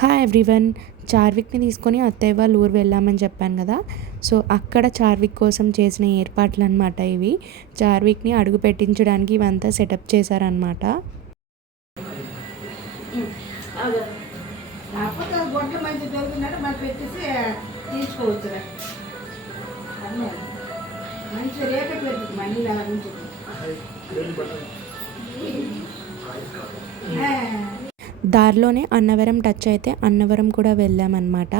Hi everyone, చార్విక్ని తీసుకొని అత్తయ్య వాళ్ళు ఊరు వెళ్ళామని చెప్పాను కదా. సో అక్కడ చార్విక్ కోసం చేసిన ఏర్పాట్లు అనమాట ఇవి. చార్విక్ని అడుగు పెట్టించడానికి ఇవంతా సెటప్ చేశారనమాట. దారిలోనే అన్నవరం టచ్ అయితే అన్నవరం కూడా వెళ్ళామన్నమాట.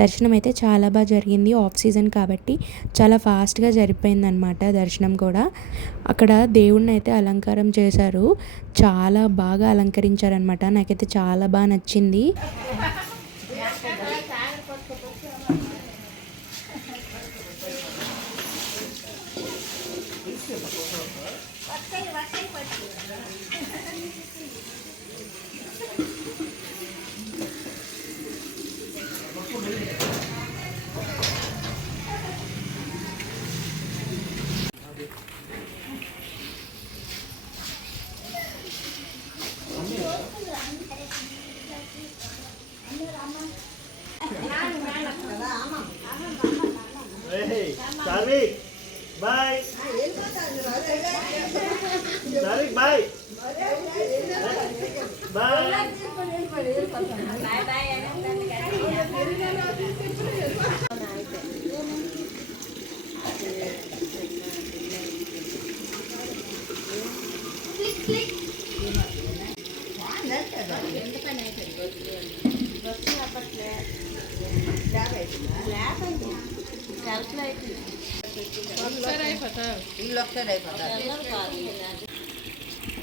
దర్శనం అయితే చాలా బాగా జరిగింది. ఆఫ్ సీజన్ కాబట్టి చాలా ఫాస్ట్గా జరిపోయిందనమాట దర్శనం కూడా. అక్కడ దేవుడిని అయితే అలంకారం చేశారు, చాలా బాగా అలంకరించారనమాట. నాకైతే చాలా బాగా నచ్చింది. Tarik, bye. Tarik, bye. Bye.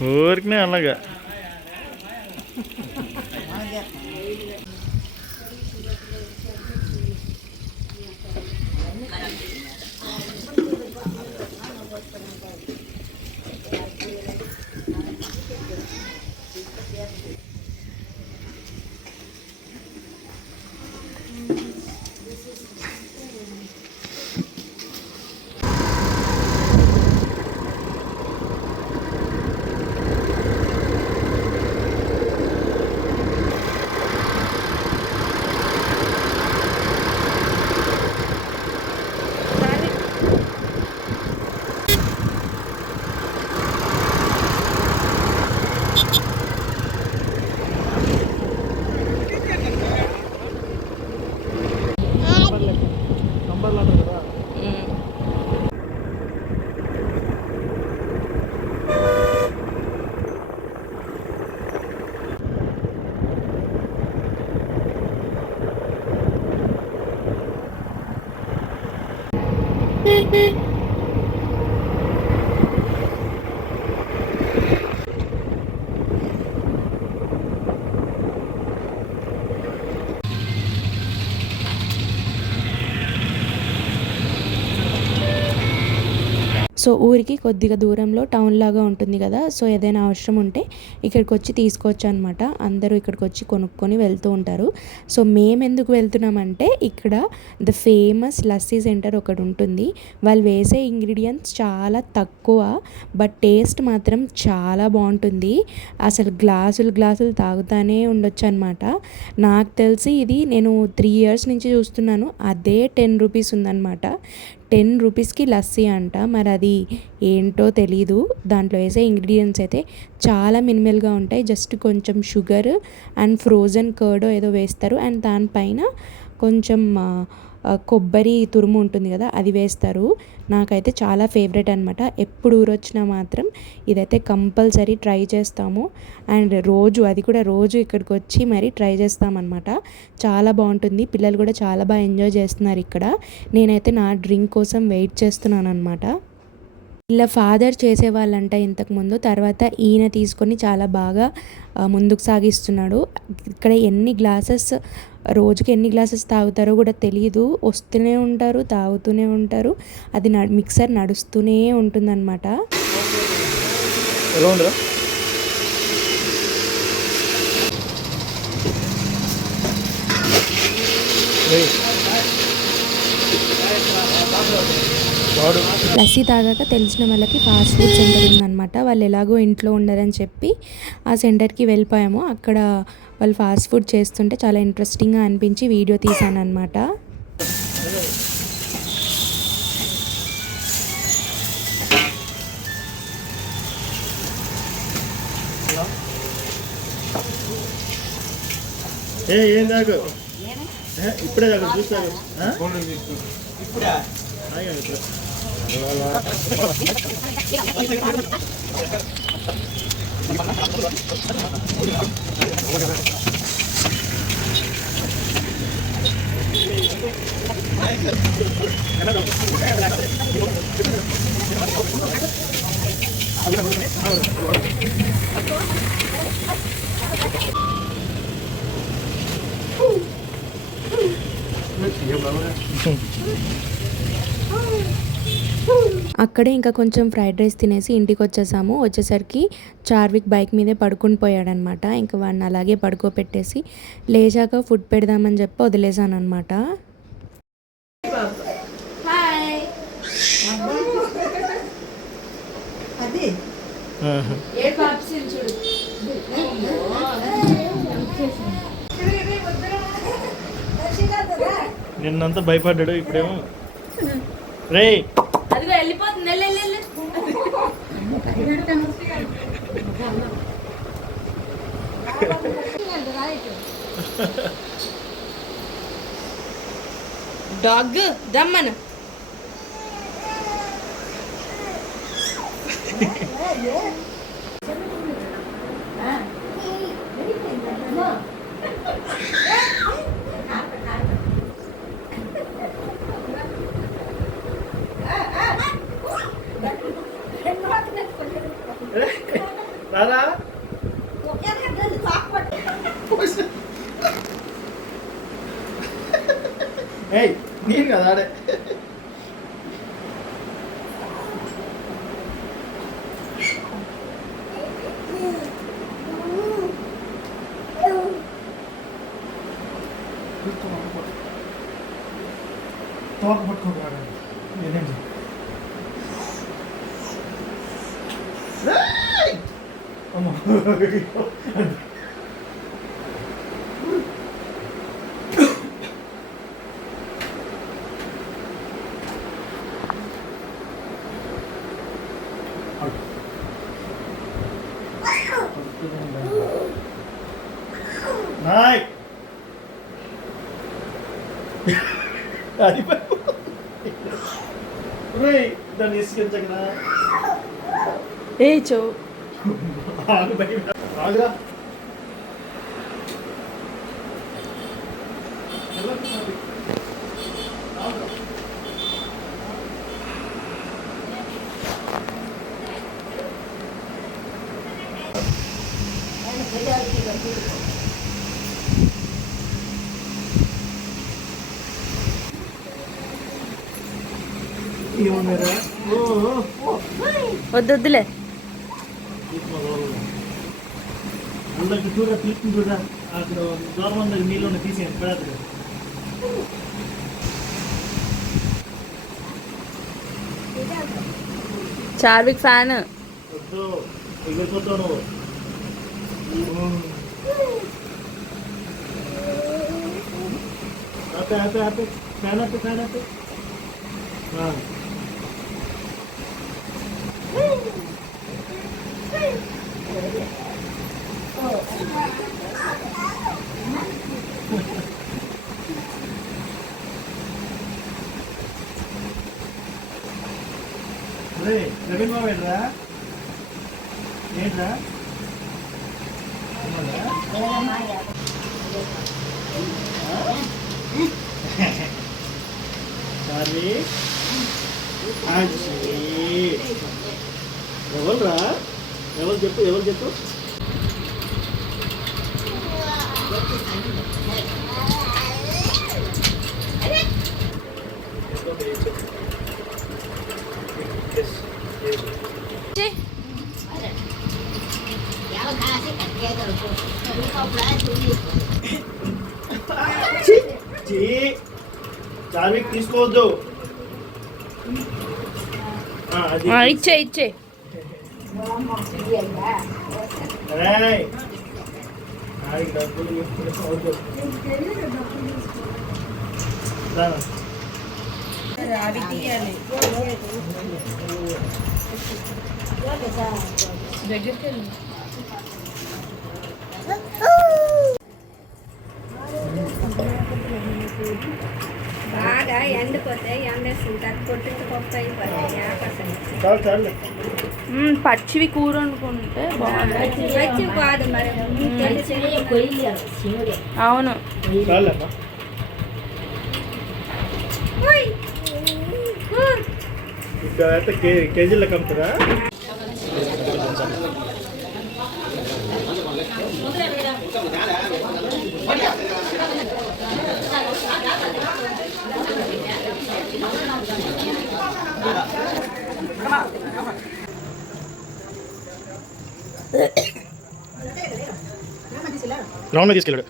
ఊరికనే అలాగా సో ఊరికి కొద్దిగా దూరంలో టౌన్ లాగా ఉంటుంది కదా. సో ఏదైనా అవసరం ఉంటే ఇక్కడికి వచ్చి తీసుకోవచ్చు అనమాట. అందరూ ఇక్కడికి వచ్చి కొనుక్కొని వెళ్తూ ఉంటారు. సో మేము ఎందుకు వెళ్తున్నామంటే ఇక్కడ ద ఫేమస్ లస్సీ సెంటర్ ఒకటి ఉంటుంది. వాళ్ళు వేసే ఇంగ్రీడియంట్స్ చాలా తక్కువ, బట్ టేస్ట్ మాత్రం చాలా బాగుంటుంది. అసలు గ్లాసులు తాగుతానే ఉండొచ్చు అనమాట. నాకు తెలిసి ఇది నేను 3 years నుంచి చూస్తున్నాను. అదే 10 rupees ఉందన్నమాట. 10 రూపీస్కి లస్సీ అంట. మరి అది ఏంటో తెలీదు. దాంట్లో వేసే ఇంగ్రీడియంట్స్ అయితే చాలా మినిమల్గా ఉంటాయి. జస్ట్ కొంచెం షుగర్ అండ్ ఫ్రోజన్ కర్డ్ ఏదో వేస్తారు. అండ్ దానిపైన కొంచెం కొబ్బరి తురుము ఉంటుంది కదా, అది వేస్తారు. నాకైతే చాలా ఫేవరెట్ అనమాట. ఎప్పుడు ఊరొచ్చినా మాత్రం ఇదైతే కంపల్సరీ ట్రై చేస్తాము. అండ్ అది కూడా రోజు ఇక్కడికి వచ్చి మరి ట్రై చేస్తామన్నమాట. చాలా బాగుంటుంది. పిల్లలు కూడా చాలా బాగా ఎంజాయ్ చేస్తున్నారు ఇక్కడ. నేనైతే నా డ్రింక్ కోసం వెయిట్ చేస్తున్నాను అనమాట. ఇలా ఫాదర్ చేసేవాళ్ళంట ఇంతకుముందు. తర్వాత ఈయన తీసుకొని చాలా బాగా ముందుకు సాగిస్తున్నాడు. ఇక్కడ రోజుకి ఎన్ని గ్లాసెస్ తాగుతారో కూడా తెలియదు. వస్తూనే ఉంటారు, తాగుతూనే ఉంటారు. అది మిక్సర్ నడుస్తూనే ఉంటుందన్నమాట. వాడు లస్సీ తాగాక తెలిసిన వాళ్ళకి ఫాస్ట్ ఫుడ్ సెంటర్ ఉందన్నమాట. వాళ్ళు ఎలాగో ఇంట్లో ఉండరని చెప్పి ఆ సెంటర్కి వెళ్ళిపోయాము. అక్కడ వాళ్ళు ఫాస్ట్ ఫుడ్ చేస్తుంటే చాలా ఇంట్రెస్టింగ్గా అనిపించి వీడియో తీశాను అనమాట. ఏం తాగు ఇప్పుడే తాగు చూస్తాను ఇప్పుడా అక్కడే ఇంకా కొంచెం ఫ్రైడ్ రైస్ తినేసి ఇంటికి వచ్చేసాము. వచ్చేసరికి చార్విక్ బైక్ మీదే పడుకుని పోయాడనమాట. ఇంకా వాడిని అలాగే పడుకోపెట్టేసి లేచాక ఫుడ్ పెడదామని చెప్పి వదిలేసాను అనమాట. నిన్నంతా భయపడ్డాడు ఇప్పుడేమో రే అదిగో వెళ్ళిపోతుంది డాగ్ దమ్మన రారా ఏయ్ నేను కదా ఆడే తోక పట్టుకోరా నేనేంటి అమ్మో నాయ్ అది దాన్ని ఇసుకించగరా ఏ చో ఆగురా ఏమన్నారా వద్దులే అందరికి చూడరా తీసుకుని చూడరా అక్కడ దూరం అందరికి నీళ్ళు తీసేయండి పడేది చార్విక్ ఫ్యాన్ వద్దు ఎగిరిపోతావు నువ్వు ఆపే ఆపే ఆపే ఫ్యాన్ ఆపే ఫ్యాన్ ఆపే అరే ప్రవీణ్ బాబు ఏంట్రా ఏంట్రా సారీ ఎవరురా ఎవరు చెప్పు ఎవరు చెప్పు చార్విక్ తీసుకోవద్దు. అది ఇచ్చే ఇచ్చే. రేయ్. ఆడికి డబ్బులు తీసుకోవద్దు. రా. అవి తీయాలి. దగ్గరికి వెళ్ళి. బాగా ఎండిపోతే ఎండేస్తుంటారు కొట్టించుకోకపోతే అయిపోతాయి. చాలు చాలు. పచ్చివి కూర అనుకుంటే బాగుంది. వచ్చి కాదు మరి అవును. చాలమ్మా. ఇక్కడ అయితే కేజీలకు అమ్ముతుందా? గ్రౌండ్లో తీసుకెళ్ళాడు.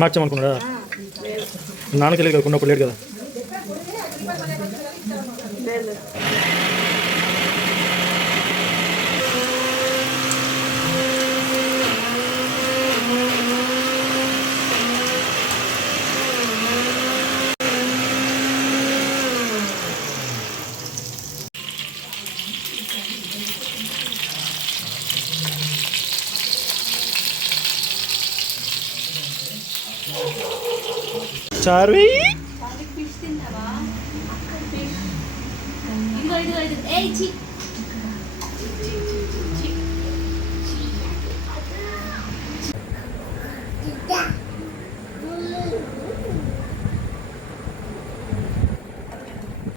మార్చామనుకున్నాడా? నాన్నకి వెళ్ళి కదా కొన్నప్పుడు లేడు కదా. చార్వి ఫిష్ తిన్నావా? ఇదిగో ఇదిగో ఇదిగో. ఏయ్ చి